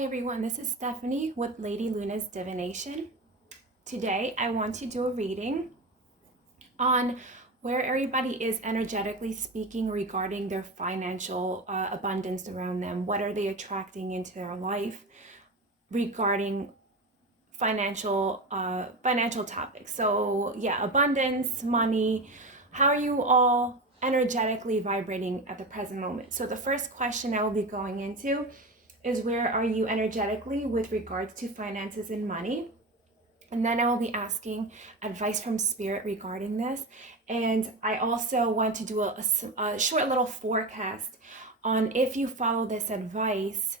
Hi everyone, this is Stephanie with Lady Luna's Divination. Today I want to do a reading on where everybody is energetically speaking regarding their financial abundance around them. What are they attracting into their life regarding financial topics? So yeah, abundance, money, how are you all energetically vibrating at the present moment? So the first question I will be going into is where are you energetically with regards to finances and money? And then I will be asking advice from spirit regarding this. And I also want to do a short little forecast on if you follow this advice,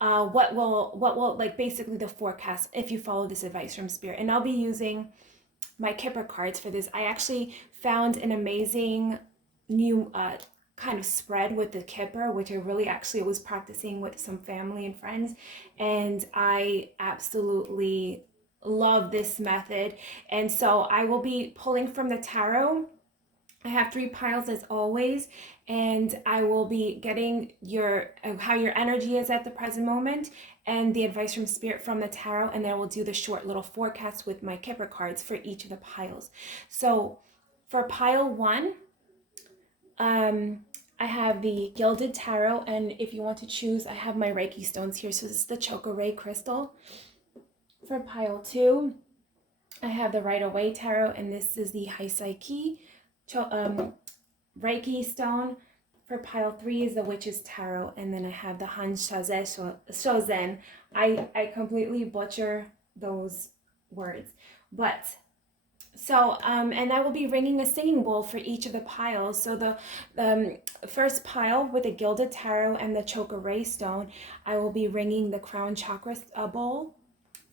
what will like basically the forecast if you follow this advice from spirit. And I'll be using my Kipper cards for this. I actually found an amazing new kind of spread with the Kipper, which I really actually was practicing with some family and friends, and I absolutely love this method. And so I will be pulling from the tarot. I have 3 piles as always, and I will be getting your how your energy is at the present moment and the advice from spirit from the tarot, and then I will do the short little forecast with my Kipper cards for each of the piles. So for pile 1, I have the Gilded Tarot, and if you want to choose, I have my Reiki stones here. So this is the Chakra crystal. For pile 2, I have the Right Away Tarot, and this is the Haisaki Reiki stone. For pile 3 is the Witch's Tarot, and then I have the Han Shozen. I completely butcher those words, but so, and I will be ringing a singing bowl for each of the piles. So the first pile with the Gilded Tarot and the Chakra stone, I will be ringing the Crown Chakra bowl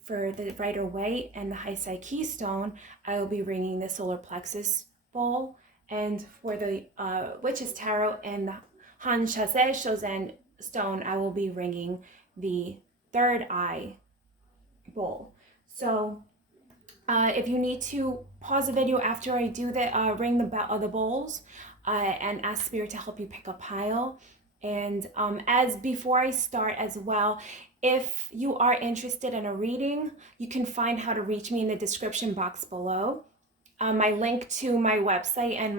for the Right Away, and the Haisaki stone, I will be ringing the Solar Plexus bowl. And for the Witch's Tarot and the Han Shozen stone, I will be ringing the Third Eye bowl. So if you need to pause the video after I do the ring the bowls and ask spirit to help you pick a pile. And as before I start as well, if you are interested in a reading, you can find how to reach me in the description box below. My link to my website and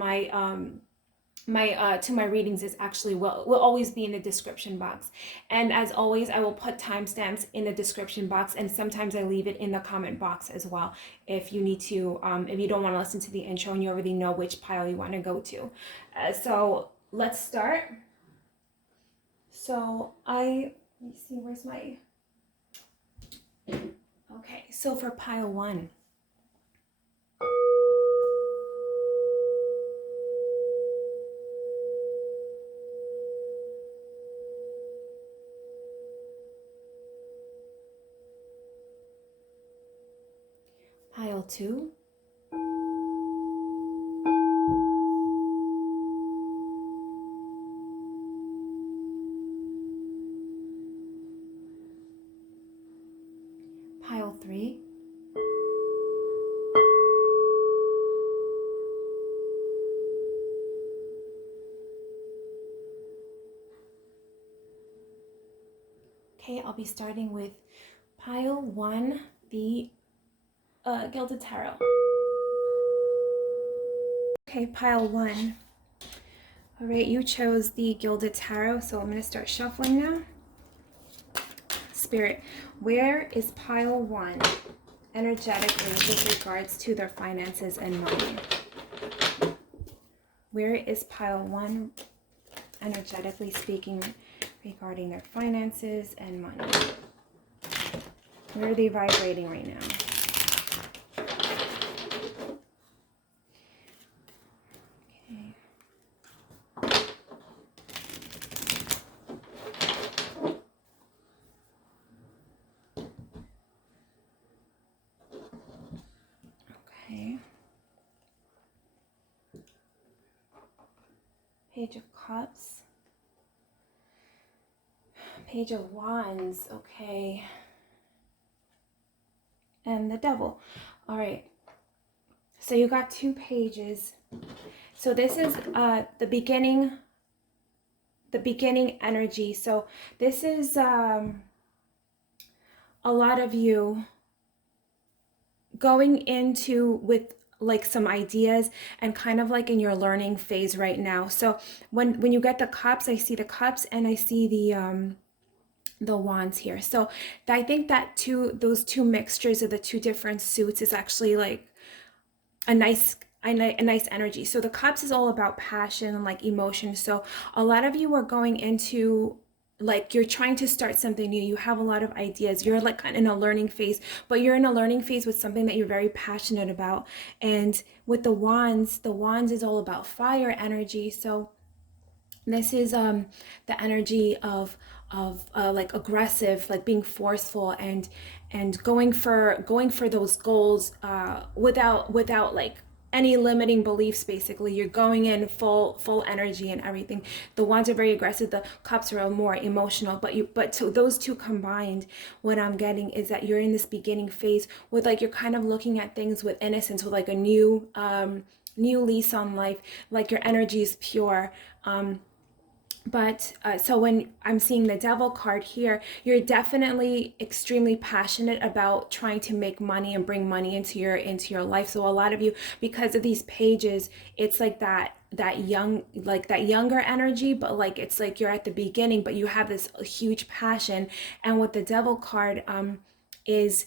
my readings is actually will always be in the description box. And as always, I will put timestamps in the description box, and sometimes I leave it in the comment box as well if you need to, if you don't want to listen to the intro and you already know which pile you want to go to. So let's start. So let me see, where's my, okay, so for pile 1. Pile 2. Pile 3. Okay, I'll be starting with pile 1, the Gilded Tarot. Okay, pile 1. All right, you chose the Gilded Tarot, so I'm going to start shuffling now. Spirit, where is pile 1 energetically with regards to their finances and money? Where is pile 1 energetically speaking regarding their finances and money? Where are they vibrating right now? Okay. Page of Cups. Page of Wands. Okay. And the Devil. All right. So you got 2 pages. So this is the beginning energy. So this is a lot of you going into with like some ideas and kind of like in your learning phase right now. So when you get the cups, I see the cups and I see the wands here. So I think that those two mixtures of the two different suits is actually like a nice energy. So the cups is all about passion and like emotion. So a lot of you are going into like you're trying to start something new. You have a lot of ideas. You're like in a learning phase, but you're in a learning phase with something that you're very passionate about. And with the wands is all about fire energy. So this is the energy of like aggressive, like being forceful and going for those goals without like any limiting beliefs. Basically, you're going in full energy and everything. The wands are very aggressive, the cups are more emotional, but so those two combined, what I'm getting is that you're in this beginning phase with like you're kind of looking at things with innocence, with like a new lease on life, like your energy is pure. But so when I'm seeing the devil card here, you're definitely extremely passionate about trying to make money and bring money into your life. So a lot of you, because of these pages, it's like that younger energy, but like it's like you're at the beginning, but you have this huge passion. And with the devil card is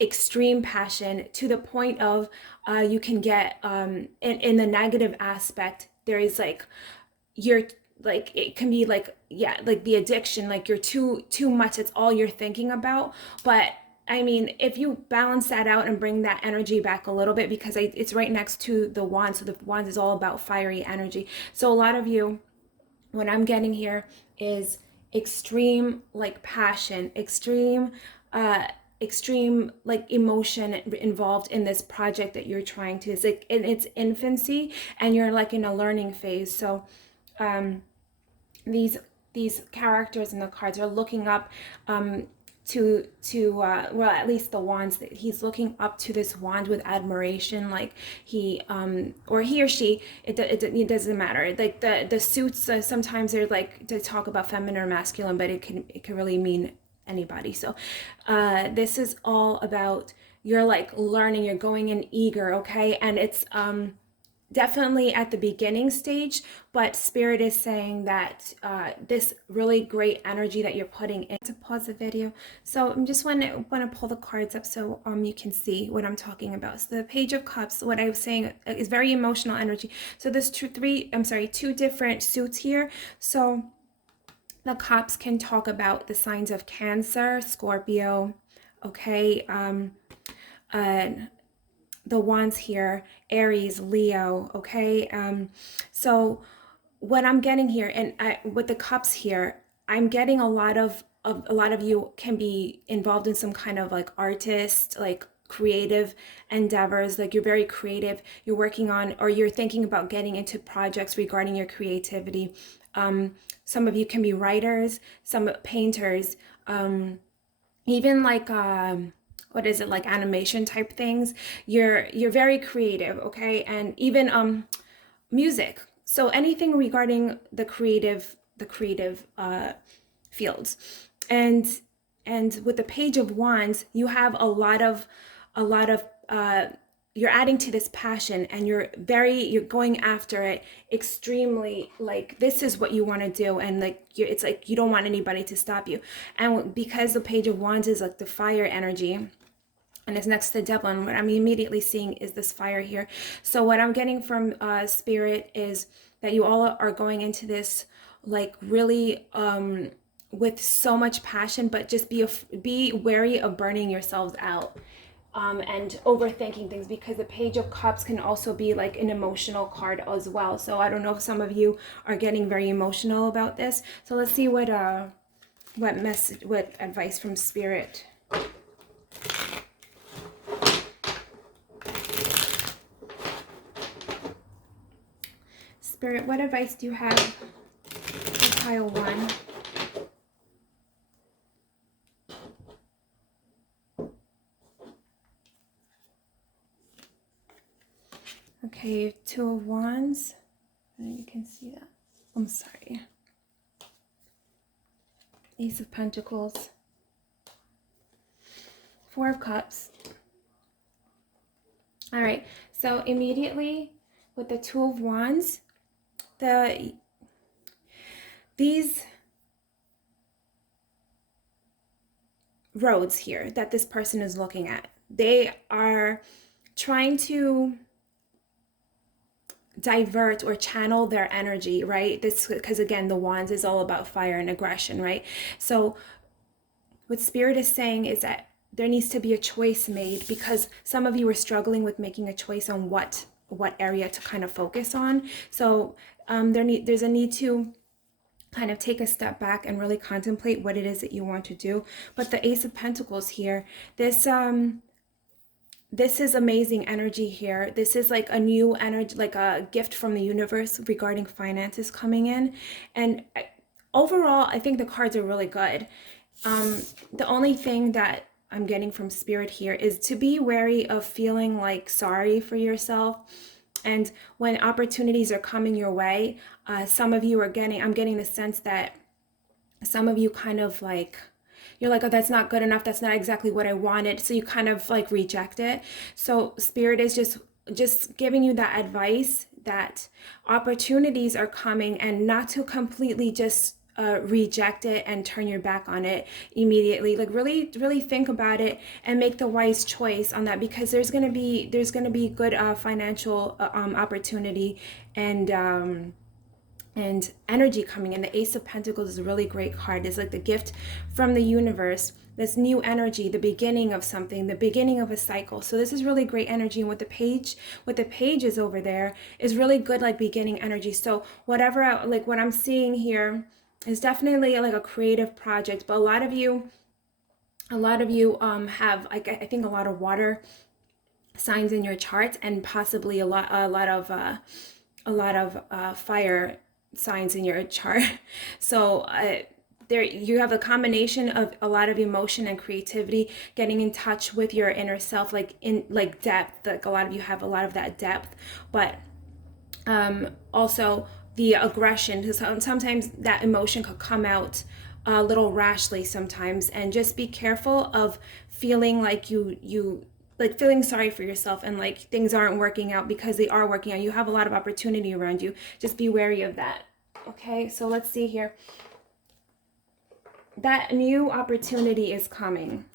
extreme passion to the point of you can get in the negative aspect, there is like you're like it can be like, yeah, like the addiction, like you're too much, it's all you're thinking about. But I mean, if you balance that out and bring that energy back a little bit, because it's right next to the wand, so the wand is all about fiery energy. So a lot of you, what I'm getting here is extreme like passion, extreme like emotion involved in this project that you're trying to. It's like in its infancy and you're like in a learning phase. So these characters in the cards are looking up to well, at least the wands, that he's looking up to this wand with admiration, like he or he or she, it doesn't matter, like the suits sometimes they're like to talk about feminine or masculine, but it can really mean anybody. So this is all about you're like learning, you're going in eager, okay? And it's definitely at the beginning stage, but Spirit is saying that this really great energy that you're putting in. To pause the video, so I'm just want to pull the cards up so you can see what I'm talking about. So the Page of Cups, what I was saying, is very emotional energy. So there's two different suits here. So the cups can talk about the signs of Cancer, Scorpio, okay, the wands here, Aries, Leo, okay? So what I'm getting here, and with the cups here, I'm getting a lot of you can be involved in some kind of like artist, like creative endeavors, like you're very creative, you're working on, or you're thinking about getting into projects regarding your creativity. Some of you can be writers, some painters, even like what is it, like animation type things. You're very creative, okay? And even music. So anything regarding the creative fields. And with the Page of Wands, you have a lot of you're adding to this passion, and you're going after it extremely, like this is what you want to do, and like it's like you don't want anybody to stop you. And because the Page of Wands is like the fire energy and it's next to the devil, and what I'm immediately seeing is this fire here. So what I'm getting from Spirit is that you all are going into this like really with so much passion, but just be wary of burning yourselves out and overthinking things, because the Page of Cups can also be like an emotional card as well. So I don't know if some of you are getting very emotional about this. So let's see what advice from Spirit. Spirit, what advice do you have for pile 1? Okay, 2 of Wands. You can see that. I'm sorry. Ace of Pentacles. Four of Cups. All right, so immediately with the Two of Wands, these roads here that this person is looking at, they are trying to divert or channel their energy, right? This, because again, the Wands is all about fire and aggression, right? So what Spirit is saying is that there needs to be a choice made, because some of you are struggling with making a choice on what area to kind of focus on. So there's a need to kind of take a step back and really contemplate what it is that you want to do. But the Ace of Pentacles here, this is amazing energy here. This is like a new energy, like a gift from the universe regarding finances coming in. And overall, I think the cards are really good. The only thing that I'm getting from Spirit here is to be wary of feeling like sorry for yourself. And when opportunities are coming your way, some of you are I'm getting the sense that some of you kind of like, you're like, oh, that's not good enough. That's not exactly what I wanted. So you kind of like reject it. So Spirit is just giving you that advice that opportunities are coming, and not to completely just reject it and turn your back on it immediately. Like really think about it and make the wise choice on that, because there's gonna be good financial opportunity and energy coming in. The Ace of Pentacles is a really great card. It's like the gift from the universe, this new energy, the beginning of something, the beginning of a cycle. So this is really great energy. And with the pages over there is really good, like beginning energy. So whatever, like what I'm seeing here is definitely like a creative project. But a lot of you have, like, I think a lot of water signs in your charts, and possibly a lot of fire signs in your chart. So there you have a combination of a lot of emotion and creativity, getting in touch with your inner self, like in like depth. Like a lot of you have a lot of that depth, but also the aggression, because sometimes that emotion could come out a little rashly sometimes. And just be careful of feeling like you like feeling sorry for yourself and like things aren't working out, because they are working out. You have a lot of opportunity around you. Just be wary of that. Okay, so let's see here. That new opportunity is coming.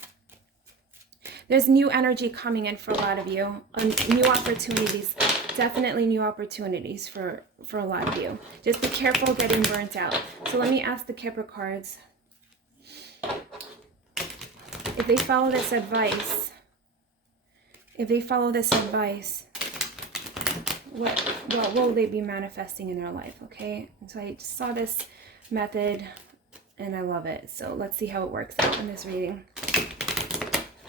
There's new energy coming in for a lot of you. New opportunities, definitely new opportunities for a lot of you. Just be careful getting burnt out. So let me ask the Kipper cards. If they follow this advice, what will they be manifesting in their life? Okay, and so I just saw this method and I love it. So let's see how it works out in this reading.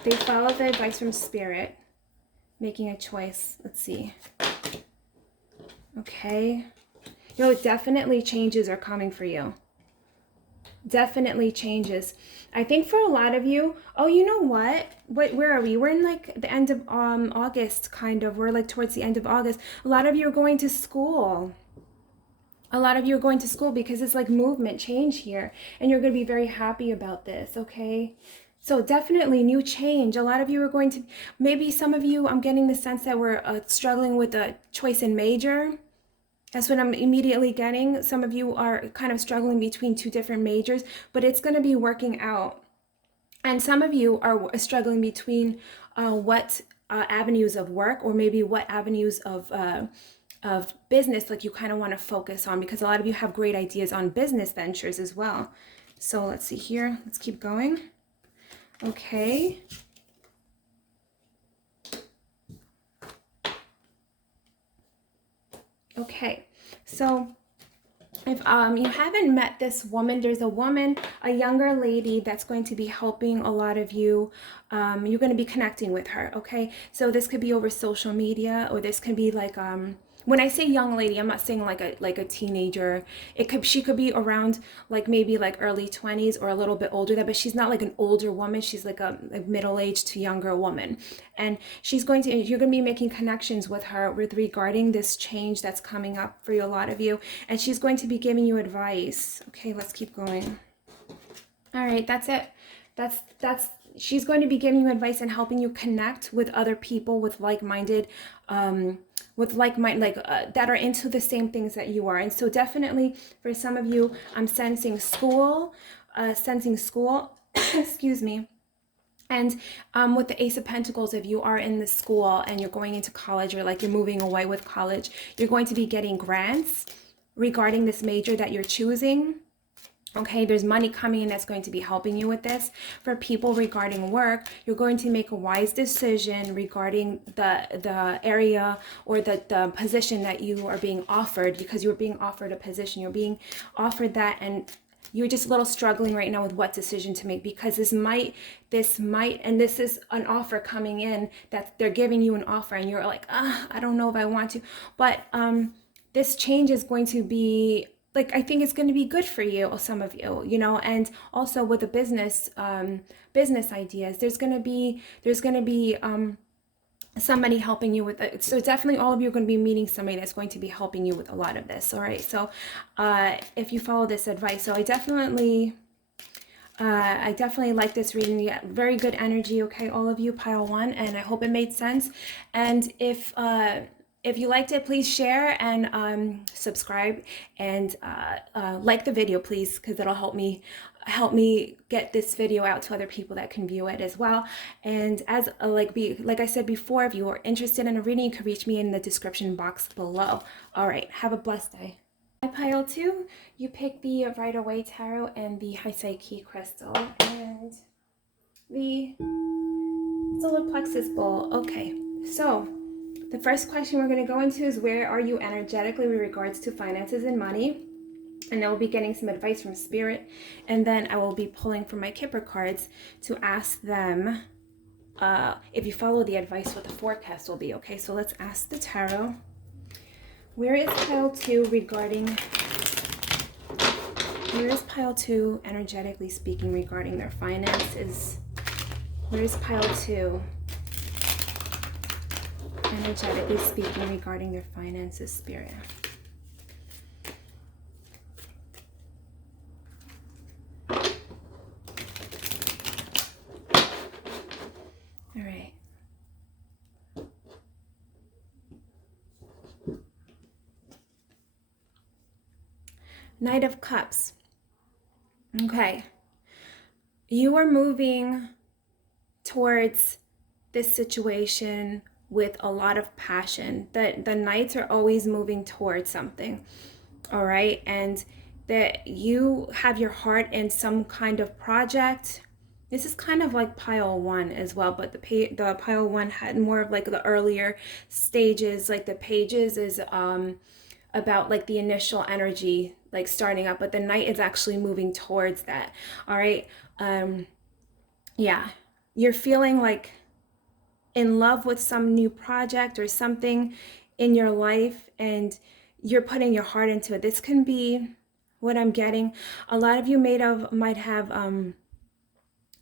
They follow the advice from Spirit, making a choice. Let's see. Okay. Definitely changes are coming for you. Definitely changes. I think for a lot of you, oh, you know what? Where are we? We're in like the end of August, kind of. We're like towards the end of August. A lot of you are going to school. A lot of you are going to school because it's like movement, change here. And you're going to be very happy about this, okay? So definitely new change. A lot of you are going to, maybe some of you, I'm getting the sense that we're struggling with a choice in major. That's what I'm immediately getting. Some of you are kind of struggling between two different majors, but it's going to be working out. And some of you are struggling between what avenues of work, or maybe what avenues of business, like you kind of want to focus on, because a lot of you have great ideas on business ventures as well. So let's see here. Let's keep going. Okay. Okay, so if you haven't met this woman, there's a woman, a younger lady that's going to be helping a lot of you. You're going to be connecting with her, okay? So this could be over social media, or this could be like when I say young lady, I'm not saying like a teenager. She could be around like maybe like early 20s or a little bit older than, but she's not like an older woman. She's like a middle-aged to younger woman. And you're going to be making connections with her regarding this change that's coming up for you, a lot of you. And she's going to be giving you advice. Okay, let's keep going. All right, that's it. That's she's going to be giving you advice and helping you connect with other people with like-minded, that are into the same things that you are. And so definitely for some of you, I'm sensing school, excuse me. And with the Ace of Pentacles, if you are in the school and you're going into college, or like you're moving away with college, you're going to be getting grants regarding this major that you're choosing. Okay, there's money coming in that's going to be helping you with this. For people regarding work, you're going to make a wise decision regarding the area or the position that you are being offered, because you're being offered a position. You're being offered that, and you're just a little struggling right now with what decision to make, because this is an offer coming in, that they're giving you an offer and you're like, I don't know if I want to. But this change is going to be, like, I think it's going to be good for you, some of you, you know. And also with the business ideas, there's going to be somebody helping you with it. So definitely all of you are going to be meeting somebody that's going to be helping you with a lot of this. All right. So if you follow this advice, so I definitely like this reading. Yeah, very good energy. Okay, all of you, pile one, and I hope it made sense. And if you liked it, please share and subscribe, and like the video, please, because it'll help me get this video out to other people that can view it as well. And as like I said before, if you are interested in a reading, you can reach me in the description box below. All right, have a blessed day. Pile 2, you pick the Rider-Waite Tarot and the High Psyche Crystal and the Solar Plexus Bowl. Okay, so the first question we're going to go into is, where are you energetically with regards to finances and money? And I will be getting some advice from Spirit, and then I will be pulling from my Kipper cards to ask them if you follow the advice, what the forecast will be. Okay, so let's ask the tarot. Where is pile 2 energetically speaking regarding their finances? Where is pile 2 energetically speaking regarding their finances, Spirit? All right. Knight of Cups. Okay. You are moving towards this situation with a lot of passion. The Knights are always moving towards something. All right. And that you have your heart in some kind of project. This is kind of like pile 1 as well, but the pile 1 had more of like the earlier stages. Like the pages is about like the initial energy, like starting up, but the Knight is actually moving towards that. All right. Yeah, you're feeling like in love with some new project or something in your life, and you're putting your heart into it. This can be what I'm getting. A lot of you might have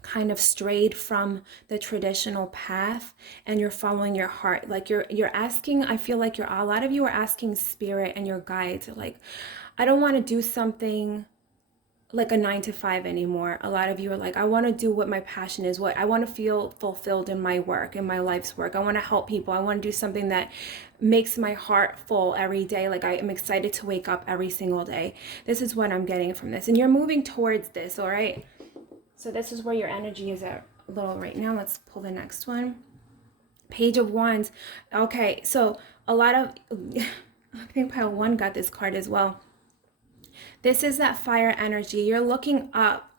kind of strayed from the traditional path, and you're following your heart. Like you're asking, I feel like a lot of you are asking Spirit and your guides, like, I don't want to do something like a 9-to-5 anymore. A lot of you are like, I want to do what my passion is, what I want to feel fulfilled in my work, in my life's work. I want to help people. I want to do something that makes my heart full every day. Like I am excited to wake up every single day. This is what I'm getting from this, and you're moving towards this. All right, so this is where your energy is at a little right now. Let's pull the next one. Page of Wands. Okay, so a lot of I think pile 1 got this card as well. This is that fire energy. You're looking up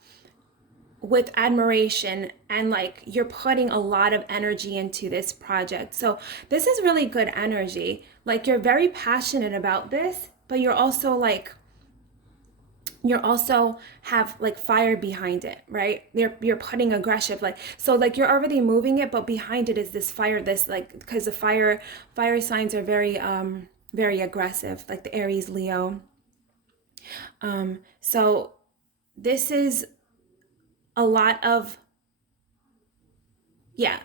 with admiration, and like you're putting a lot of energy into this project. So this is really good energy. Like you're very passionate about this, but you're also have like fire behind it, right? You're putting aggressive, like, so like you're already moving it, but behind it is this fire, this like, because the fire signs are very very aggressive, like the Aries, Leo. So this is a lot of, yeah,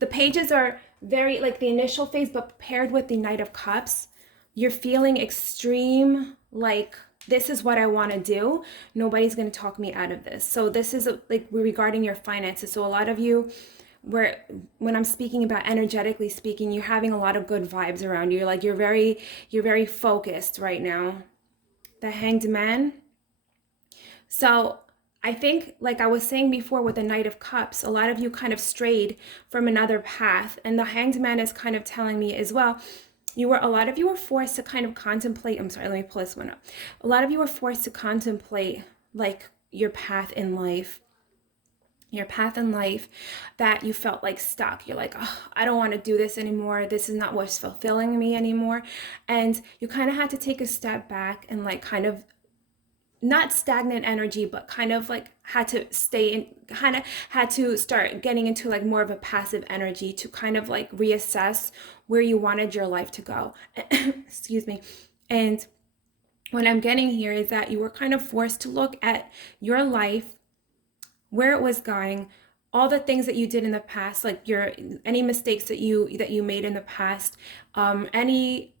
the pages are very like the initial phase, but paired with the Knight of Cups, you're feeling extreme, like this is what I want to do. Nobody's going to talk me out of this. So this is like regarding your finances. So a lot of you, when I'm speaking about energetically speaking, you're having a lot of good vibes around you. You're very focused right now. The Hanged Man. So I think, like I was saying before with the Knight of Cups, a lot of you kind of strayed from another path. And the Hanged Man is kind of telling me as well, a lot of you were forced to kind of contemplate. I'm sorry, let me pull this one up. A lot of you were forced to contemplate like your path in life. Your path in life that you felt like stuck. You're like, oh, I don't want to do this anymore. This is not what's fulfilling me anymore. And you kind of had to take a step back and like kind of not stagnant energy, but kind of like had to stay in, kind of had to start getting into like more of a passive energy to kind of like reassess where you wanted your life to go. Excuse me. And what I'm getting here is that you were kind of forced to look at your life, where it was going, all the things that you did in the past, like any mistakes that you made in the past, anything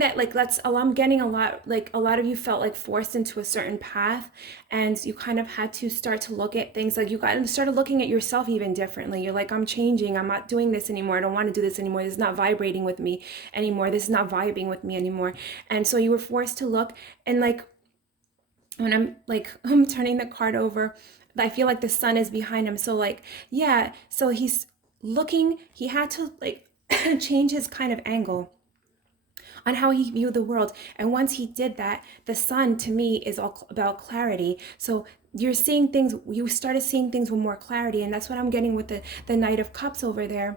that like I'm getting a lot of you felt like forced into a certain path, and you kind of had to start to look at things, like you started looking at yourself even differently. You're like, I'm changing, I'm not doing this anymore, I don't want to do this anymore, this is not vibrating with me anymore, this is not vibing with me anymore. And so you were forced to look, and like when I'm turning the card over, I feel like the sun is behind him. So like, yeah, so he's looking, he had to like change his kind of angle on how he viewed the world. And once he did that, the sun to me is all about clarity. So you started seeing things with more clarity. And that's what I'm getting with the Knight of Cups over there.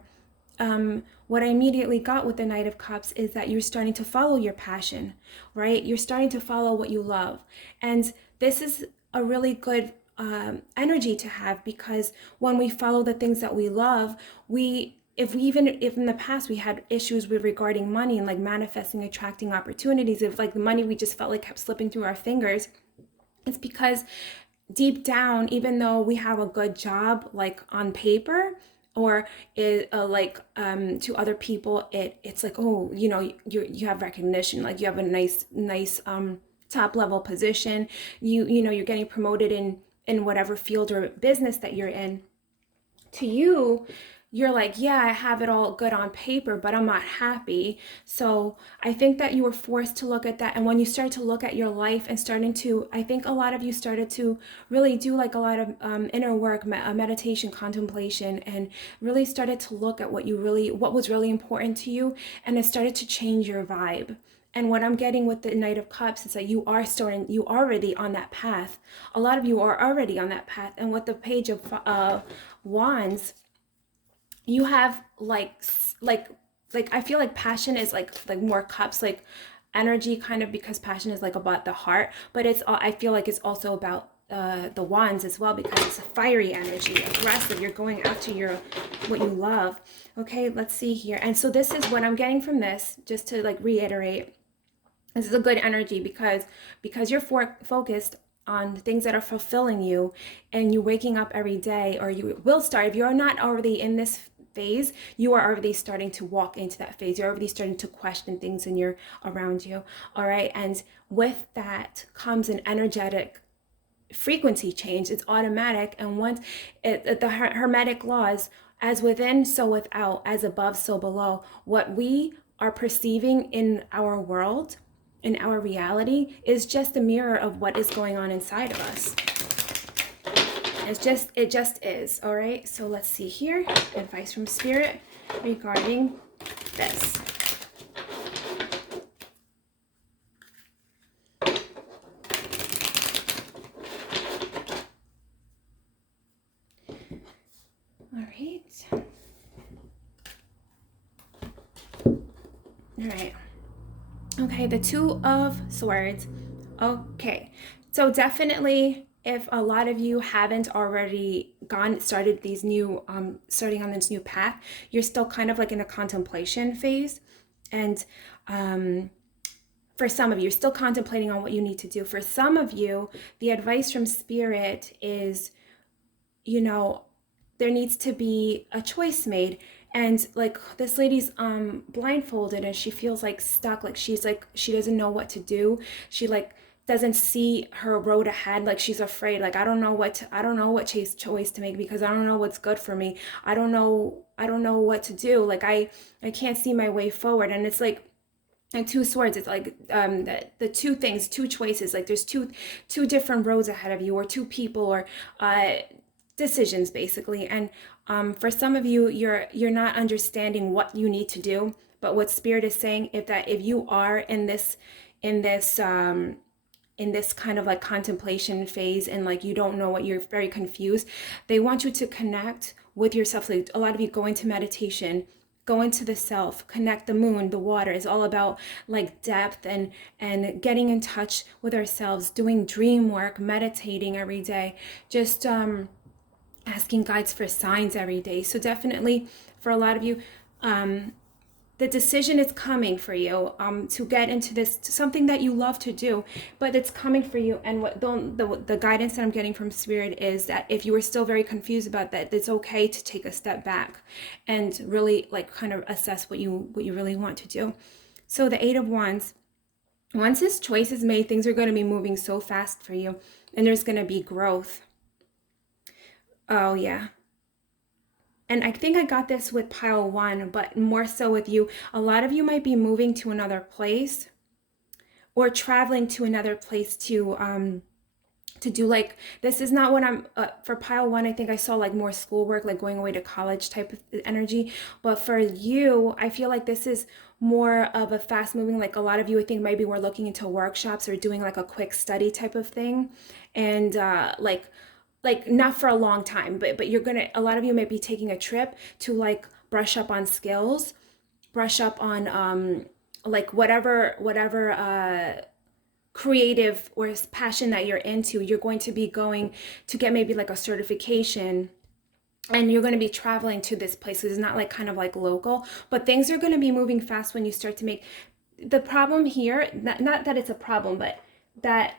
What I immediately got with the Knight of Cups is that you're starting to follow your passion, right? You're starting to follow what you love. And this is a really good energy to have, because when we follow the things that we love, if in the past we had issues with regarding money and like manifesting, attracting opportunities, if like the money we just felt like kept slipping through our fingers, it's because deep down, even though we have a good job like on paper, or to other people, it's like, oh, you have recognition, like you have a nice top level position, you're getting promoted in whatever field or business that you're in. To you, you're like, yeah, I have it all good on paper, but I'm not happy. So I think that you were forced to look at that. And when you start to look at your life and I think a lot of you started to really do like a lot of inner work, meditation, contemplation, and really started to look at what was really important to you. And it started to change your vibe. And what I'm getting with the Knight of Cups is that you are already on that path. A lot of you are already on that path. And with the Page of Wands, you have like I feel like passion is like more cups, like energy, kind of, because passion is like about the heart, but I feel like it's also about the wands as well, because it's a fiery energy, aggressive, you're going after what you love. Okay, let's see here. And so this is what I'm getting from this, just to like reiterate, this is a good energy because you're focused on the things that are fulfilling you, and you're waking up every day, or you will start, if you're not already in this phase, you are already starting to walk into that phase. You're already starting to question things and you're around you. All right. And with that comes an energetic frequency change. It's automatic. And once the Hermetic laws, as within, so without, as above, so below, what we are perceiving in our world, in our reality, is just a mirror of what is going on inside of us. It just is. All right, so let's see here. Advice from Spirit regarding this. All right. Okay, the Two of Swords. Okay, so definitely, if a lot of you haven't already starting on this new path, you're still kind of like in a contemplation phase. And for some of you, you're still contemplating on what you need to do. For some of you, the advice from Spirit is, there needs to be a choice made. And like this lady's blindfolded, and she feels like stuck, like she's like, she doesn't know what to do. She like doesn't see her road ahead, like she's afraid, like I don't know what choice to make, because I don't know what's good for me. I don't know what to do. Like I can't see my way forward. And it's like, and two swords, it's like the two things, two choices, like there's two different roads ahead of you, or two people, or decisions basically. And for some of you, you're not understanding what you need to do. But what Spirit is saying, if you are in this kind of like contemplation phase, and like you don't know what, you're very confused, they want you to connect with yourself. Like a lot of you go into meditation, go into the self, connect. The moon, the water is all about like depth and getting in touch with ourselves, doing dream work, meditating every day, just asking guides for signs every day. So definitely for a lot of you, the decision is coming for you to get into this, something that you love to do, but it's coming for you. And what the guidance that I'm getting from Spirit is that if you were still very confused about that, it's okay to take a step back and really like kind of assess what you really want to do. So the Eight of Wands, once this choice is made, things are going to be moving so fast for you, and there's going to be growth. Oh yeah. And I think I got this with pile one, but more so with you. A lot of you might be moving to another place, or traveling to another place to do, like, this is not what I'm, for pile one, I think I saw like more schoolwork, like going away to college type of energy. But for you, I feel like this is more of a fast moving, like a lot of you, I think maybe we're looking into workshops or doing like a quick study type of thing. And like not for a long time, but a lot of you might be taking a trip to like brush up on skills, brush up on like whatever creative or passion that you're into. You're going to be going to get maybe like a certification, and you're going to be traveling to this place. It's not like kind of like local, but things are going to be moving fast when you start to make. The problem here, not that it's a problem, but that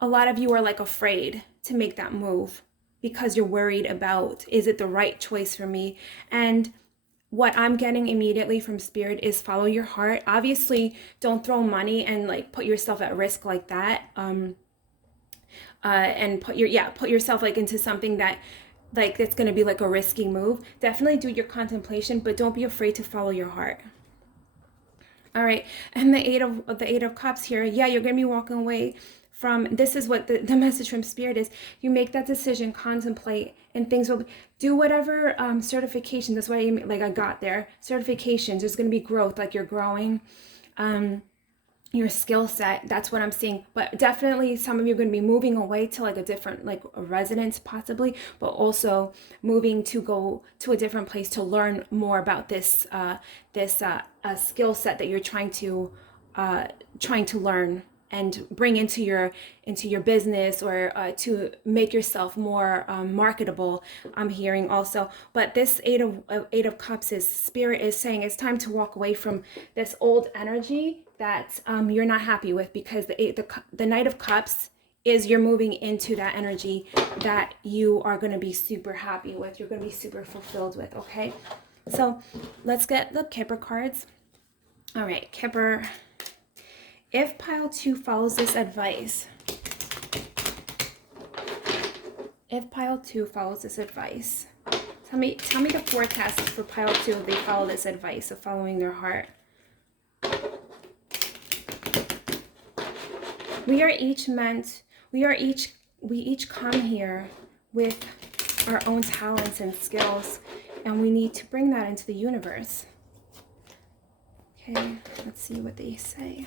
a lot of you are like afraid to make that move because you're worried about, is it the right choice for me? And what I'm getting immediately from Spirit is follow your heart. Obviously, don't throw money and like put yourself at risk like that. And put yourself like into something that like it's going to be like a risky move. Definitely do your contemplation, but don't be afraid to follow your heart. All right, and the Eight of Cups here. Yeah, you're going to be walking away from, this is what the message from Spirit is. You make that decision, contemplate, and things will do whatever certification. That's why I got there. Certifications, there's going to be growth, like you're growing your skill set. That's what I'm seeing. But definitely some of you are going to be moving away to like a different, like a residence possibly, but also moving to go to a different place to learn more about this skill set that you're trying to learn and bring into your business, or to make yourself more marketable. I'm hearing also. But this Eight of Cups is, Spirit is saying it's time to walk away from this old energy that you're not happy with, because the Knight of Cups is, you're moving into that energy that you are going to be super happy with. You're going to be super fulfilled with. Okay, so let's get the Kipper cards. All right, Kipper. If pile 2 follows this advice, tell me the forecast for pile 2 if they follow this advice of following their heart. We each come here with our own talents and skills, and we need to bring that into the universe. Okay, let's see what they say.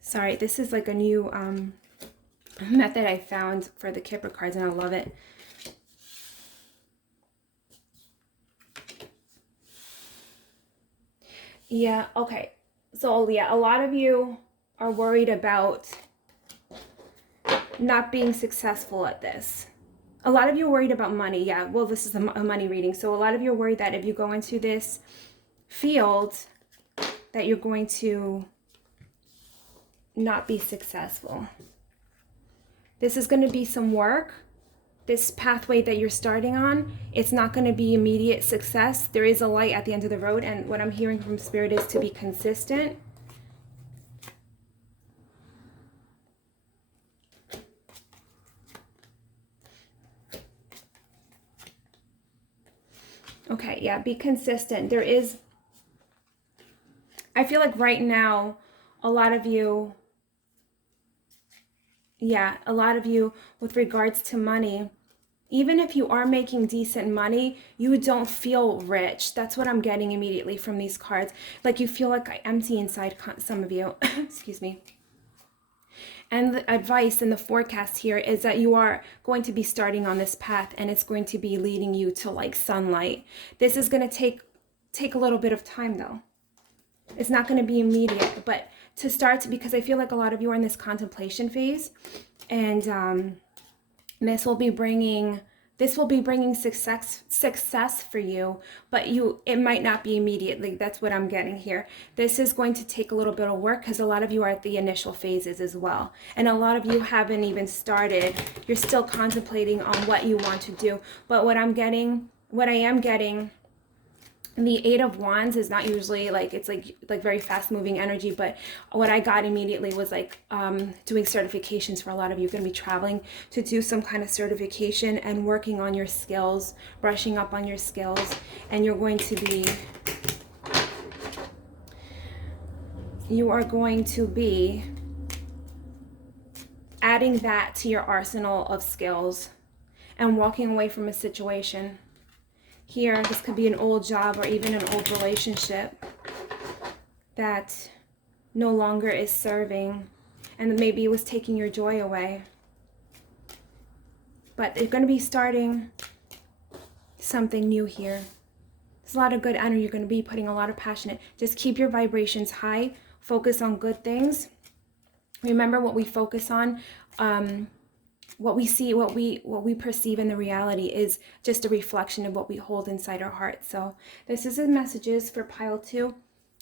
Sorry, this is like a new method I found for the Kipper cards, and I love it. Yeah, okay. So yeah, a lot of you are worried about not being successful at this. A lot of you are worried about money. Yeah, well, this is a money reading. So a lot of you are worried that if you go into this field, that you're going to not be successful. This is going to be some work. This pathway that you're starting on, it's not going to be immediate success. There is a light at the end of the road, and what I'm hearing from Spirit is to be consistent. Okay, yeah, be consistent. There is, I feel like right now, a lot of you, yeah, a lot of you with regards to money, even if you are making decent money, you don't feel rich. That's what I'm getting immediately from these cards. Like you feel like empty inside, some of you. Excuse me. And the advice and the forecast here is that you are going to be starting on this path, and it's going to be leading you to like sunlight. This is going to take a little bit of time though. It's not going to be immediate, but to start, because I feel like a lot of you are in this contemplation phase, and this will be bringing success for you, but it might not be immediately. That's what I'm getting here. This is going to take a little bit of work because a lot of you are at the initial phases as well, and a lot of you haven't even started. You're still contemplating on what you want to do. But what I am getting, the Eight of Wands is not usually like, it's like very fast moving energy, but what I got immediately was like doing certifications. For a lot of you, you're going to be traveling to do some kind of certification and working on your skills, brushing up on your skills, and you are going to be adding that to your arsenal of skills and walking away from a situation. Here, this could be an old job or even an old relationship that no longer is serving, and maybe it was taking your joy away. But you're going to be starting something new here. There's a lot of good energy. You're going to be putting a lot of passion in. Just keep your vibrations high. Focus on good things. Remember, what we focus on, what we see, what we perceive in the reality is just a reflection of what we hold inside our heart. So this is the messages for pile 2.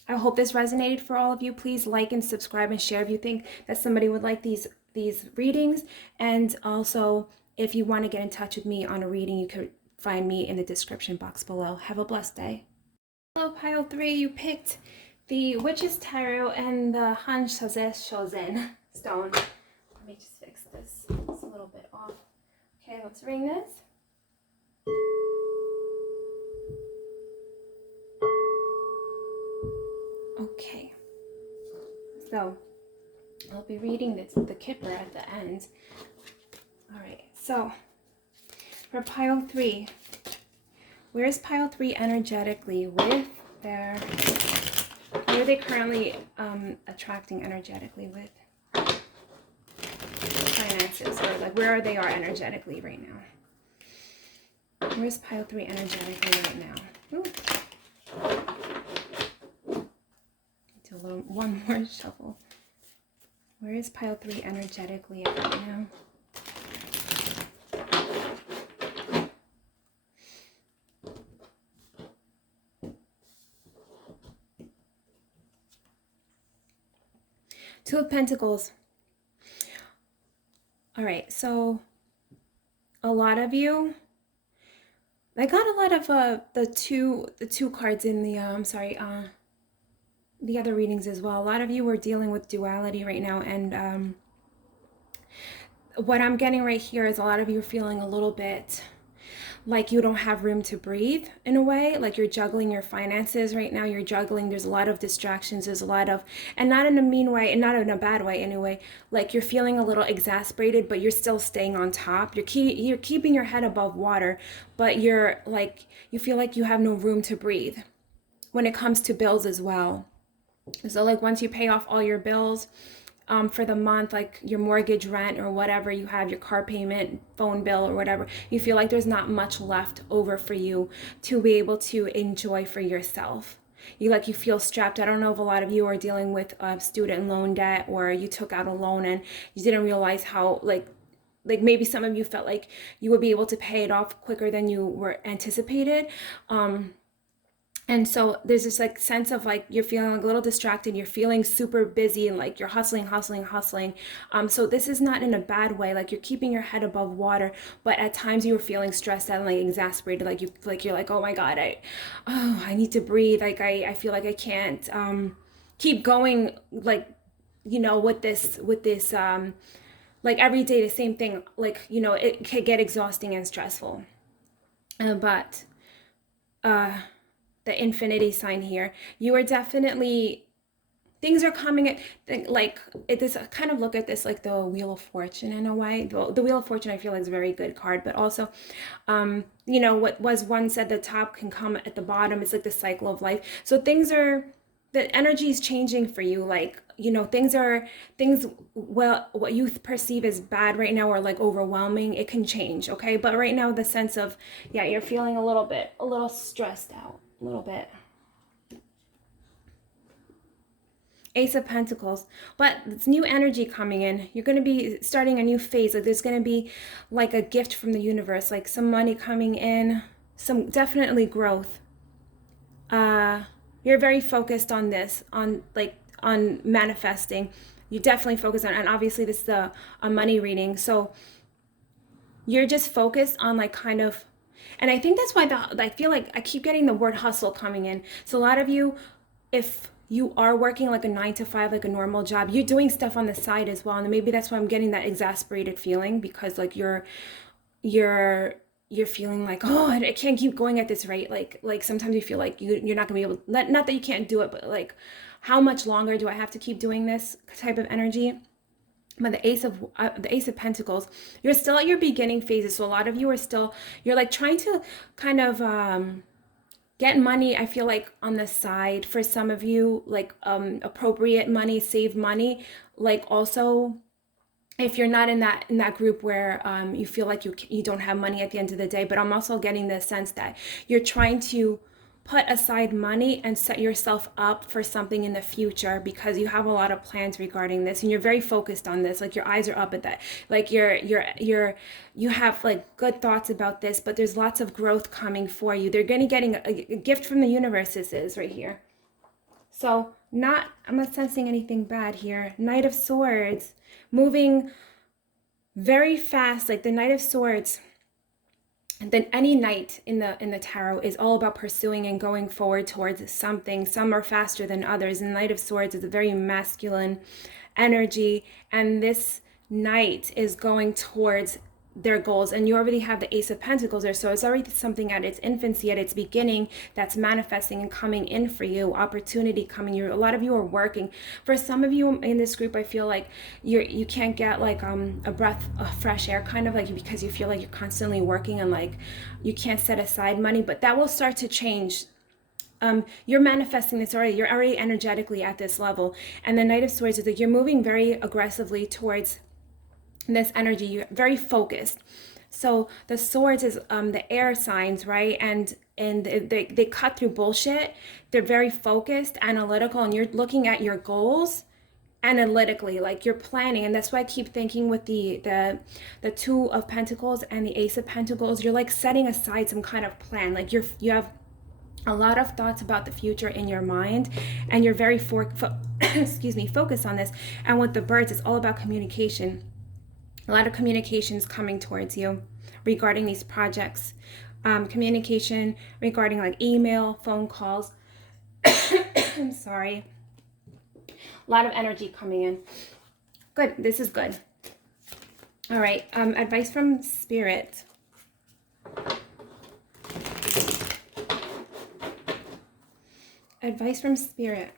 I hope this resonated for all of you. Please like and subscribe and share if you think that somebody would like these readings. And also, if you want to get in touch with me on a reading, you can find me in the description box below. Have a blessed day. Hello, pile 3. You picked the Witch's Tarot and the Han Shozen stone. Let me just fix this. It's a little bit off. Okay, let's ring this. Okay. So, I'll be reading the Kipper at the end. Alright, so, for pile 3, where's pile 3 energetically with their... Who are they currently attracting energetically with? Finances, or like where they are energetically right now. Where's pile 3 energetically right now? Ooh. Do one more shuffle. Where is pile 3 energetically at right now? Two of Pentacles. All right, so a lot of you, I got a lot of the two cards in the the other readings as well. A lot of you are dealing with duality right now, and what I'm getting right here is a lot of you are feeling a little bit like you don't have room to breathe in a way, like you're juggling your finances right now. You're juggling, there's a lot of distractions, there's a lot of, and not in a mean way and not in a bad way anyway, like you're feeling a little exasperated, but you're still staying on top. You're keeping your head above water, but you're like, you feel like you have no room to breathe when it comes to bills as well. So like once you pay off all your bills, for the month, like your mortgage, rent, or whatever you have, your car payment, phone bill, or whatever, you feel like there's not much left over for you to be able to enjoy for yourself. You feel strapped. I don't know if a lot of you are dealing with student loan debt, or you took out a loan and you didn't realize how like maybe some of you felt like you would be able to pay it off quicker than you were anticipated. And so there's this like sense of like you're feeling a little distracted, you're feeling super busy, and like you're hustling. So this is not in a bad way, like you're keeping your head above water, but at times you were feeling stressed out and like exasperated, you're like, oh my god, I need to breathe, like I feel like I can't keep going, like, you know, with this like every day the same thing, like, you know, it can get exhausting and stressful. But the infinity sign here, you are definitely, things are coming at, like, it is kind of look at this like the Wheel of Fortune in a way. The Wheel of Fortune I feel like is a very good card, but also you know, what was once at the top can come at the bottom. It's like the cycle of life. So things are, the energy is changing for you, like, you know, things, well, what you perceive as bad right now or like overwhelming, it can change, okay? But right now the sense of, yeah, you're feeling a little stressed out, a little bit. Ace of Pentacles, but it's new energy coming in. You're going to be starting a new phase. Like there's going to be like a gift from the universe, like some money coming in, some definitely growth. You're very focused on this, on like on manifesting. You definitely focus on, and obviously this is a money reading, so you're just focused on like kind of, and I think that's why I feel like I keep getting the word hustle coming in. So a lot of you, if you are working like a 9 to 5, like a normal job, you're doing stuff on the side as well, and maybe that's why I'm getting that exasperated feeling, because like you're feeling like, oh, I can't keep going at this rate. Like sometimes you feel like you're not gonna be able, not that you can't do it, but like, how much longer do I have to keep doing this type of energy? But the Ace of Pentacles, you're still at your beginning phases. So a lot of you are still, you're like trying to kind of get money, I feel like, on the side. For some of you, like appropriate money, save money. Like also, if you're not in that group where you feel like you don't have money at the end of the day, but I'm also getting the sense that you're trying to put aside money and set yourself up for something in the future, because you have a lot of plans regarding this and you're very focused on this. Like your eyes are up at that, like you have like good thoughts about this, but there's lots of growth coming for you. They're getting a gift from the universe. This is right here. So I'm not sensing anything bad here. Knight of Swords, moving very fast, like the Knight of Swords. And then any knight in the tarot is all about pursuing and going forward towards something. Some are faster than others. And Knight of Swords is a very masculine energy, and this knight is going towards their goals, and you already have the Ace of Pentacles there, so it's already something at its infancy, at its beginning, that's manifesting and coming in for you. Opportunity coming. A lot of you are working. For some of you in this group, I feel like you can't get like a breath of fresh air, kind of like, because you feel like you're constantly working and like you can't set aside money, but that will start to change. You're manifesting this already. You're already energetically at this level, and the Knight of Swords is like you're moving very aggressively towards this energy. You're very focused. So the swords is the air signs, right? And they cut through bullshit. They're very focused, analytical, and you're looking at your goals analytically, like you're planning. And that's why I keep thinking with the Two of Pentacles and the Ace of Pentacles, you're like setting aside some kind of plan. Like you have a lot of thoughts about the future in your mind, and you're very excuse me, focused on this. And with the birds, it's all about communication. A lot of communications coming towards you regarding these projects. Communication regarding like email, phone calls. I'm sorry. A lot of energy coming in. Good. This is good. All right. Advice from Spirit. Advice from Spirit.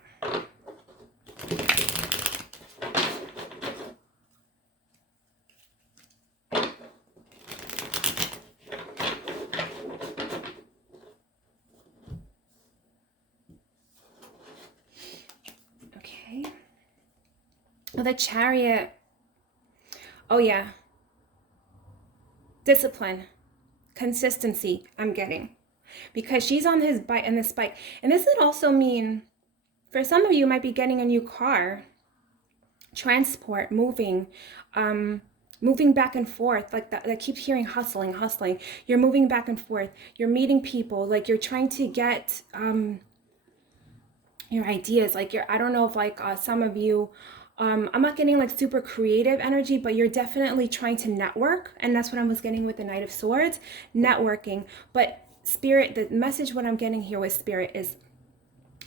The Chariot. Oh yeah. Discipline. Consistency, I'm getting. Because she's on his bike and this bike. And this would also mean, for some of you, might be getting a new car. Transport, moving. moving back and forth, like that. I keep hearing hustling, hustling. You're moving back and forth. You're meeting people, like you're trying to get your ideas. Like I don't know if like some of you, I'm not getting like super creative energy, but you're definitely trying to network. And that's what I was getting with the Knight of Swords, networking. But Spirit, the message what I'm getting here with Spirit is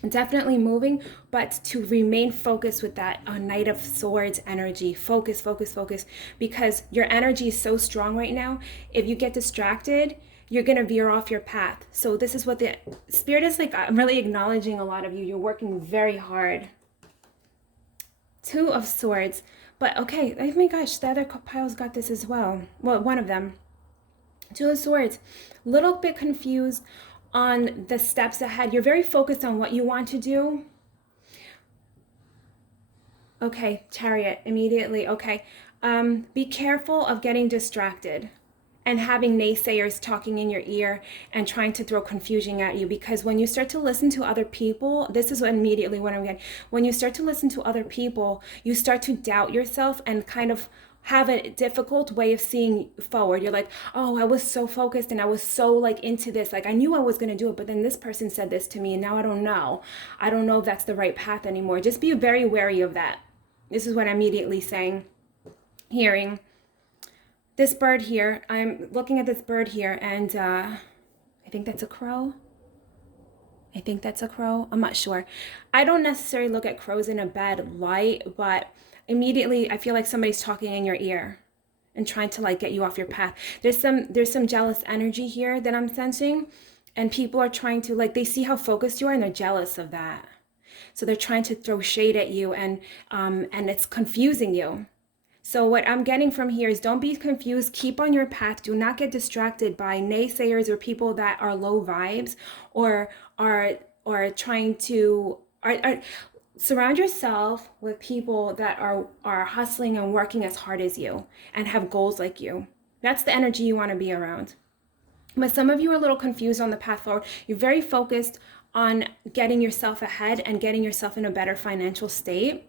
definitely moving, but to remain focused with that Knight of Swords energy. Focus, focus, focus, because your energy is so strong right now. If you get distracted, you're going to veer off your path. So this is what the Spirit is like. I'm really acknowledging a lot of you. You're working very hard. Two of Swords. But okay, oh my gosh, the other piles got this as well. Well, one of them. Two of Swords. Little bit confused on the steps ahead. You're very focused on what you want to do. Okay, Chariot, immediately. Okay. Be careful of getting distracted and having naysayers talking in your ear and trying to throw confusion at you, because when you start to listen to other people, this is immediately what I'm getting. When you start to listen to other people, you start to doubt yourself and kind of have a difficult way of seeing forward. You're like, oh, I was so focused and I was so like into this, like I knew I was going to do it, but then this person said this to me and now I don't know if that's the right path anymore. Just be very wary of that. This is what I'm immediately saying, hearing. This bird here, I'm looking at this bird here, and I think that's a crow. I think that's a crow. I'm not sure. I don't necessarily look at crows in a bad light, but immediately I feel like somebody's talking in your ear and trying to like get you off your path. There's some jealous energy here that I'm sensing, and people are trying to, like, they see how focused you are and they're jealous of that. So they're trying to throw shade at you, and it's confusing you. So what I'm getting from here is don't be confused. Keep on your path. Do not get distracted by naysayers or people that are low vibes or are trying to surround yourself with people that are hustling and working as hard as you and have goals like you. That's the energy you want to be around. But some of you are a little confused on the path forward. You're very focused on getting yourself ahead and getting yourself in a better financial state,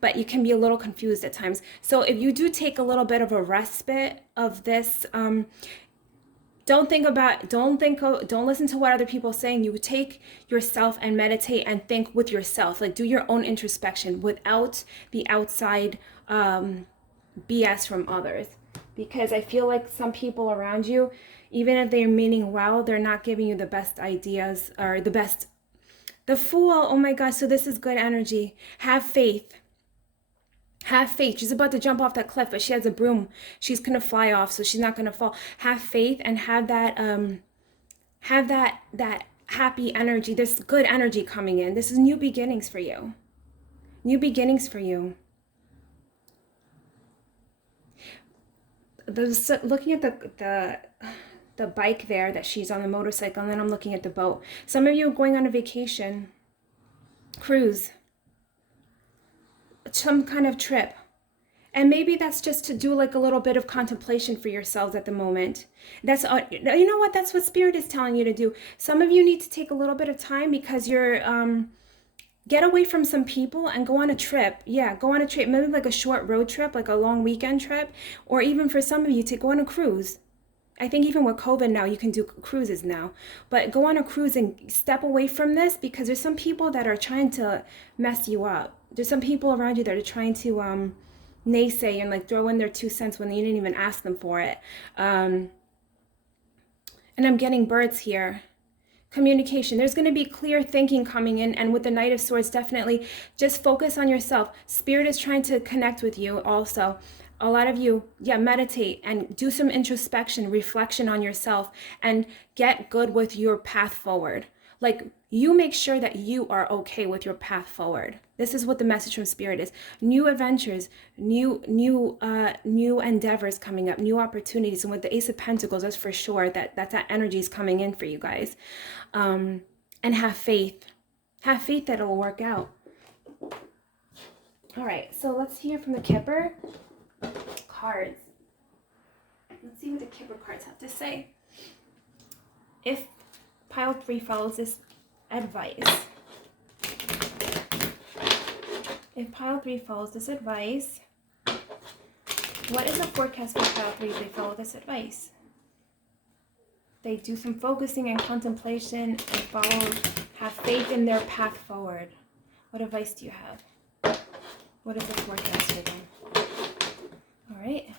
but you can be a little confused at times. So if you do take a little bit of a respite of this, don't listen to what other people are saying. You take yourself and meditate and think with yourself, like do your own introspection without the outside BS from others. Because I feel like some people around you, even if they're meaning well, they're not giving you the best ideas or the best. The Fool, oh my gosh, so this is good energy. Have faith. Have faith. She's about to jump off that cliff, but she has a broom. She's going to fly off, so she's not going to fall. Have faith and have that happy energy. There's good energy coming in. This is new beginnings for you. New beginnings for you. Looking at the bike there that she's on, the motorcycle, and then I'm looking at the boat. Some of you are going on a vacation, cruise, some kind of trip. And maybe that's just to do like a little bit of contemplation for yourselves at the moment. That's, you know what, that's what Spirit is telling you to do. Some of you need to take a little bit of time because you're, get away from some people and go on a trip. Yeah, go on a trip, maybe like a short road trip, like a long weekend trip, or even for some of you to go on a cruise. I think even with COVID now, you can do cruises now. But go on a cruise and step away from this, because there's some people that are trying to mess you up. There's some people around you that are trying to naysay and like throw in their 2 cents when you didn't even ask them for it. And I'm getting birds here. Communication. There's going to be clear thinking coming in, and with the Knight of Swords, definitely just focus on yourself. Spirit is trying to connect with you also. A lot of you, meditate and do some introspection, reflection on yourself, and get good with your path forward. Like, you make sure that you are okay with your path forward. This is what the message from Spirit is. New adventures, new endeavors coming up, new opportunities. And with the Ace of Pentacles, that's for sure that energy is coming in for you guys. And have faith. Have faith that it will work out. All right, so let's hear from the Kipper cards. Let's see what the Kipper cards have to say. If pile 3 follows this advice, if pile 3 follows this advice, What is the forecast for pile 3 if they follow this advice? They do some focusing and contemplation and have faith in their path forward. What advice do you have? What is the forecast for them? All right.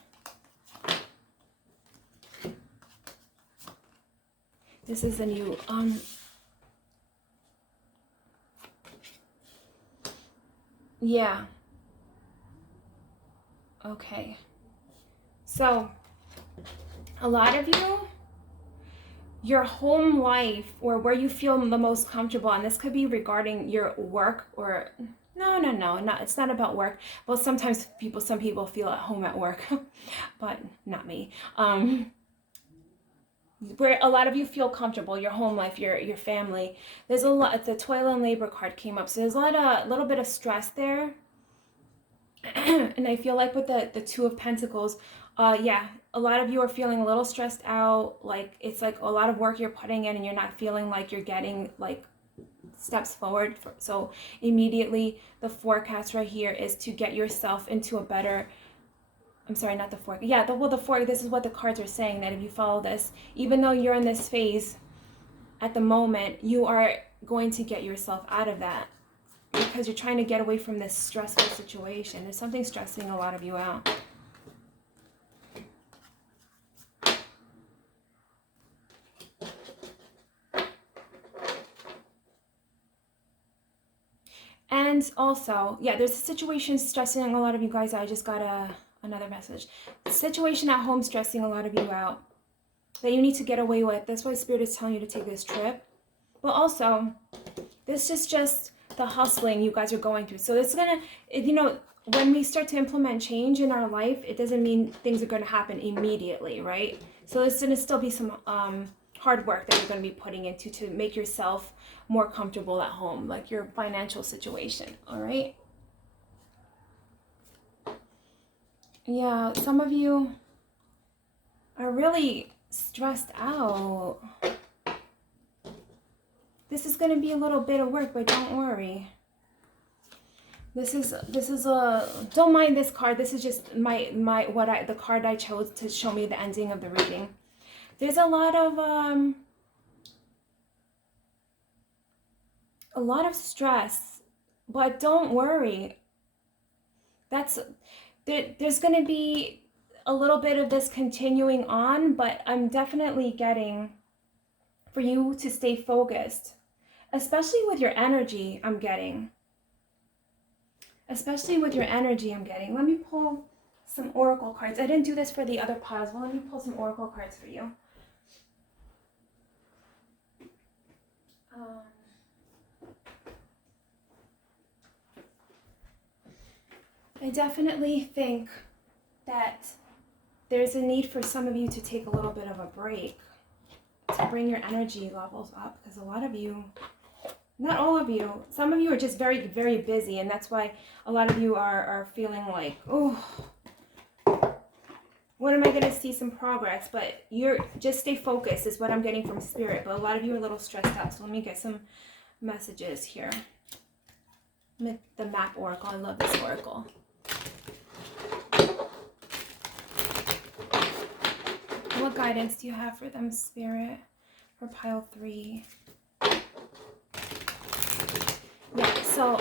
This is a new, yeah. Okay. So, a lot of you, your home life or where you feel the most comfortable, and this could be regarding your work or no, it's not about work. Well, sometimes some people feel at home at work, but not me. Where a lot of you feel comfortable, your home life, your family. There's a lot. The toil and labor card came up, so there's a little bit of stress there. And I feel like with the Two of Pentacles, yeah, a lot of you are feeling a little stressed out. Like it's like a lot of work you're putting in, and you're not feeling like you're getting like steps forward. So immediately the forecast right here is to get yourself into a better, I'm sorry, not the fork. Yeah, the fork, this is what the cards are saying, that if you follow this, even though you're in this phase at the moment, you are going to get yourself out of that because you're trying to get away from this stressful situation. There's something stressing a lot of you out. And also, yeah, there's a situation stressing a lot of you guys out. I just got another message. The situation at home stressing a lot of you out that you need to get away with. That's why Spirit is telling you to take this trip. But also, this is just the hustling you guys are going through. So it's gonna, you know, when we start to implement change in our life, it doesn't mean things are gonna happen immediately, right? So there's gonna still be some hard work that you're gonna be putting into to make yourself more comfortable at home, like your financial situation, all right? Yeah, some of you are really stressed out. This is going to be a little bit of work, but don't worry. This is a, don't mind this card. This is just the card I chose to show me the ending of the reading. There's a lot of stress, but don't worry. There's going to be a little bit of this continuing on, but I'm definitely getting for you to stay focused, especially with your energy. I'm getting. Let me pull some oracle cards. I didn't do this for the other piles, but let me pull some oracle cards for you. I definitely think that there's a need for some of you to take a little bit of a break to bring your energy levels up, because a lot of you, not all of you, some of you are just very, very busy, and that's why a lot of you are feeling like, oh, when am I going to see some progress? But you're just stay focused is what I'm getting from Spirit. But a lot of you are a little stressed out, so let me get some messages here. The map oracle, I love this oracle. What guidance do you have for them, Spirit, for pile 3? Yeah, so,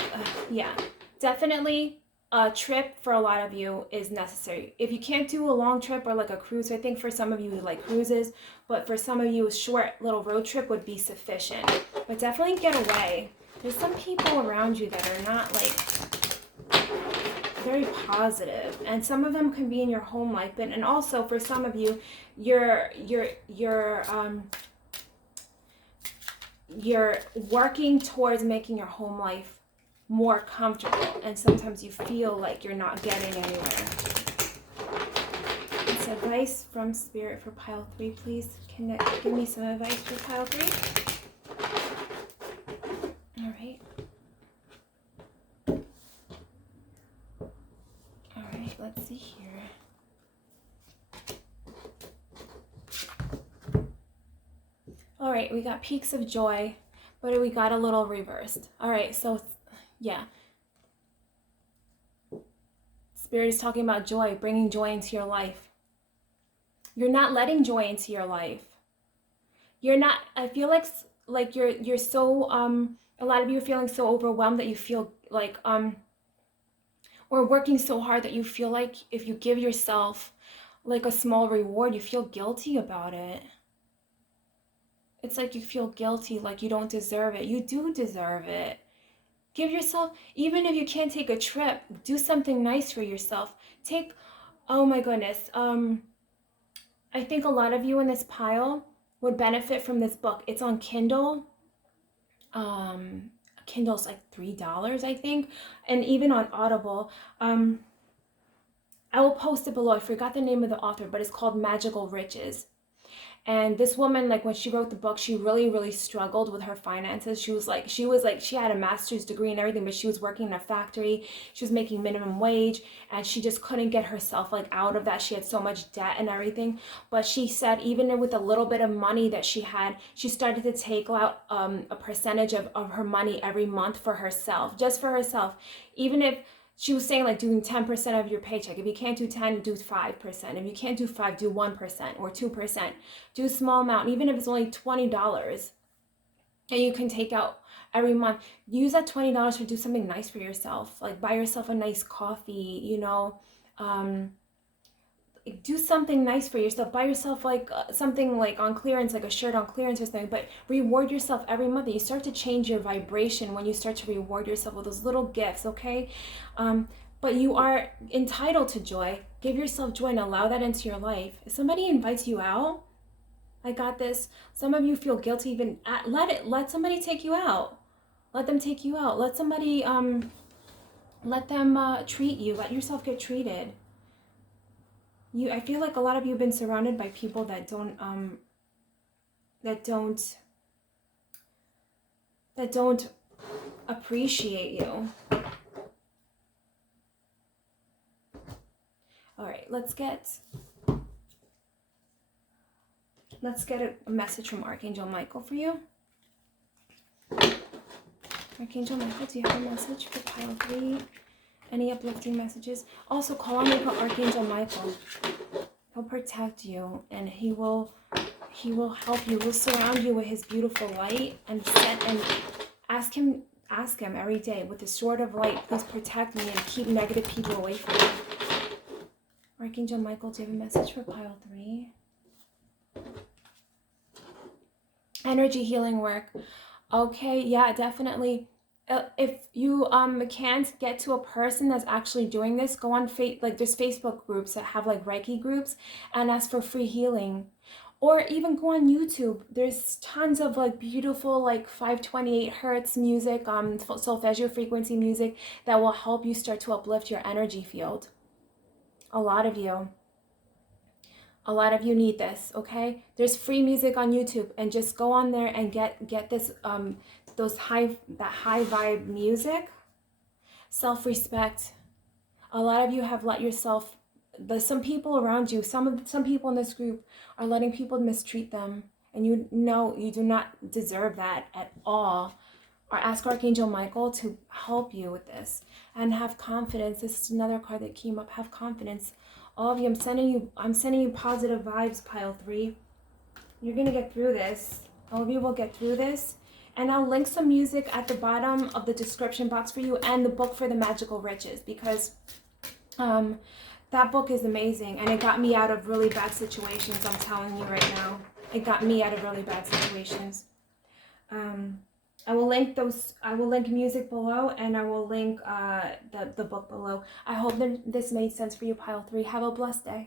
yeah, definitely a trip for a lot of you is necessary. If you can't do a long trip or like a cruise, I think for some of you like cruises, but for some of you a short little road trip would be sufficient. But definitely get away. There's some people around you that are not like very positive, and some of them can be in your home life, but and also for some of you, you're working towards making your home life more comfortable, and sometimes you feel like you're not getting anywhere. It's advice from Spirit for pile 3, please. Can you give me some advice for pile 3? All right. Let's see here. All right, we got peaks of joy, but we got a little reversed. All right, so yeah. Spirit is talking about joy, bringing joy into your life. You're not letting joy into your life. You're not, I feel like you're so, a lot of you are feeling so overwhelmed that you feel like, or working so hard that you feel like if you give yourself like a small reward, you feel guilty about it. It's like you feel guilty, like you don't deserve it. You do deserve it. Give yourself, even if you can't take a trip, do something nice for yourself. Oh my goodness. I think a lot of you in this pile would benefit from this book. It's on Kindle. Kindle's like $3, I think. And even on Audible. I will post it below. I forgot the name of the author, but it's called Magical Riches. And this woman, like when she wrote the book, she really, really struggled with her finances. She had a master's degree and everything, but she was working in a factory. She was making minimum wage, and she just couldn't get herself like out of that. She had so much debt and everything. But she said even with a little bit of money that she had, she started to take out a percentage of her money every month for herself, just for herself. Even if she was saying like doing 10% of your paycheck. If you can't do 10, do 5%. If you can't do 5, do 1% or 2%. Do a small amount, even if it's only $20. And you can take out every month. Use that $20 to do something nice for yourself. Like buy yourself a nice coffee, you know. Do something nice for yourself. Buy yourself like something like on clearance, like a shirt on clearance or something, but reward yourself every month. You start to change your vibration when you start to reward yourself with those little gifts, okay? But you are entitled to joy. Give yourself joy and allow that into your life. If somebody invites you out, I got this. Some of you feel guilty even let somebody take you out. Let them take you out. Let somebody let them treat you. Let yourself get treated. I feel like a lot of you have been surrounded by people that don't appreciate you. All right, let's get a message from Archangel Michael for you. Archangel Michael, do you have a message for pile 3? Any uplifting messages? Also, call on me for Archangel Michael. He'll protect you, and he will help you. He'll surround you with his beautiful light, and ask him every day with the sword of light, please protect me and keep negative people away from me. Archangel Michael, do you have a message for pile 3? Energy healing work. Okay, yeah, definitely. If you can't get to a person that's actually doing this, go on there's Facebook groups that have like Reiki groups and ask for free healing. Or even go on YouTube. There's tons of like beautiful like 528 hertz music, Solfeggio frequency music that will help you start to uplift your energy field. A lot of you need this, okay? There's free music on YouTube, and just go on there and get this that high vibe music. Self-respect. A lot of you have let yourself, some people around you, some people in this group are letting people mistreat them, and you know you do not deserve that at all. Or ask Archangel Michael to help you with this, and have confidence. This is another card that came up. Have confidence. All of you, I'm sending you positive vibes, pile 3. You're gonna get through this. All of you will get through this. And I'll link some music at the bottom of the description box for you, and the book for the Magical Riches, because that book is amazing, and it got me out of really bad situations. I'm telling you right now, it got me out of really bad situations. I will link music below, and I will link the book below. I hope that this made sense for you, pile 3. Have a blessed day.